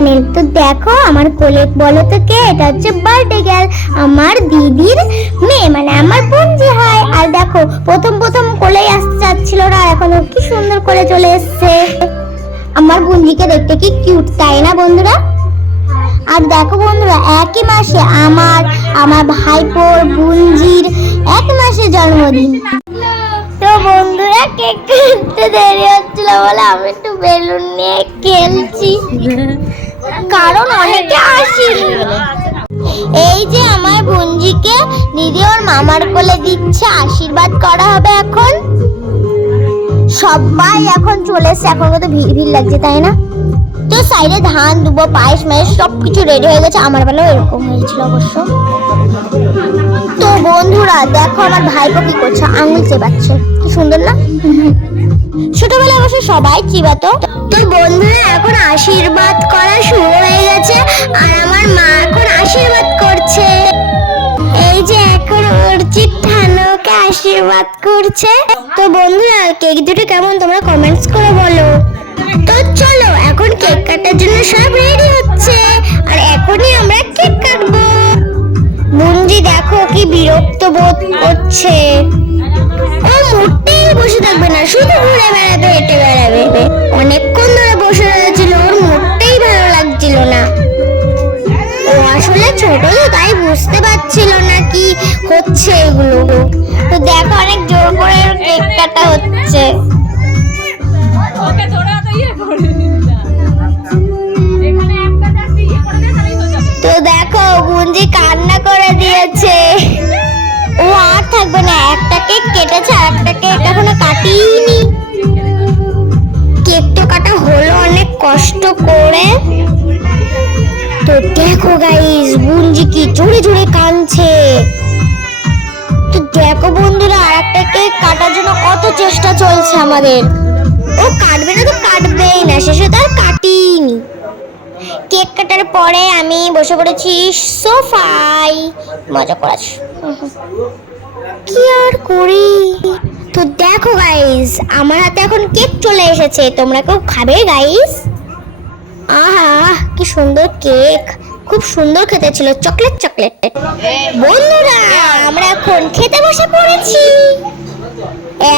Channel. তো দেখো আমার কোলে, বলো তো কে? এটা হচ্ছে বার্থডে গার্ল, আমার দিদির মেয়ে, মানে আমার বোনজি হয়। আর দেখো প্রথম প্রথম কোলে আসতে চাচ্ছিল না, এখন কি সুন্দর করে চলে এসছে। আমার বোনজিকে দেখতে কি কিউট, তাই না বন্ধুরা? আর দেখো বন্ধুরা, একই মাসে আমার আমার ভাইপোর বোনজির এক মাসে জন্মদিন। তো বন্ধুরা, কেক কাটতে দেরি হচ্ছিল বলে আমি একটু বেলুন নিয়ে খেলছি, কারণ অনেকে আসেনি। এই যে আমার বোনজিকে দিদি ওর মামার কোলে দিচ্ছে, আশীর্বাদ করা হবে এখন। সবাই এখন চলে এসছে, এখন কত ভিড় ভিড় লাগছে তাই না? তো সাইডে ধান দুবো, পায়েস মায়েস সবকিছু রেডি হয়ে গেছে। আমার বেলাও এরকম হয়েছিল অবশ্য। তো বন্ধুরা দেখো আমার ভাইপো কি করছে, আঙুল চেবাচ্ছে, কি সুন্দর না? ছোটবেলায় অবশ্য সবাই চিবাতো। তো বন্ধুরা এখন আশীর্বাদ করা শুরু হয়ে গেছে, আর আমার মা এখন আশীর্বাদ করছে। এই যে এখন অর্চিত ঠানুকে আশীর্বাদ করছে। তো বন্ধুরা কেক দুটো কেমন তোমরা কমেন্টস করে বলো। তো চলো এখন কেক কাটার জন্য সব রেডি হচ্ছে, আর এখনই আমরা কেক কাটবো। বুনজি দেখো কি বিরক্ত বোধ করছে, ও মোটেই বসে থাকবে না, শুধু ঘুরে বেড়াবে, হেঁটে বেড়াবে। অনেকক্ষণ ধরে বসে রয়েছিল, ওর মোটেই ভালো লাগছিল না। ও আসলে ছোট তো, তাই বুঝতে পারছিল না কি হচ্ছে এগুলো। তো দেখো অনেক জোর করে কেক কাটা হচ্ছে। তো দেখো বুনজি কান্না করে দিয়েছে, ও আর থাকবে না। একটা কেক কেটেছে, আর একটা কেক এখনো কাটিনি। কেক তো কাটা হলো অনেক কষ্ট করে। তো দেখো গাইস, বুনজি কি জোরে জোরে কাঁদছে। তো দেখো বন্ধুরা, আর একটা কেক কাটার জন্য কত চেষ্টা চলছে আমাদের। ও কাটবে না তো কাটবেই না, শেষে তার কাটিনি। কেক কাটার পরে আমি বসে পড়েছি সোফায়, মজা করাচ্ছি, কি আর করি। তো দেখো গাইস, আমার হাতে এখন কেক চলে এসেছে, তোমরা কেউ খাবে গাইস? আহা কি সুন্দর কেক, খুব সুন্দর খেতে ছিল, চকলেট চকলেট। বন্ধুরা আমরা এখন খেতে বসে পড়েছি।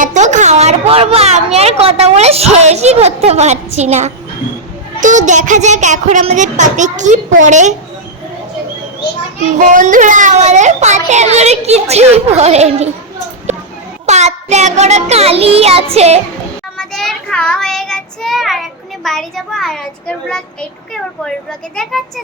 এত খাওয়ার পর আমি আর কথা বলে শেষই করতে পারছি না। তো দেখা যাক এখন আমাদের পাতে কি পড়ে। বন্ধুরা আমাদের পাতে এখনো কিছুই পড়েনি, পাতটা এখনো খালি আছে। আমাদের খাওয়া হয়ে গেছে, আর এখনই বাড়ি যাব। আর আজকের ব্লগ এইটুকুই, ওর পরের ব্লগে দেখাচ্ছে।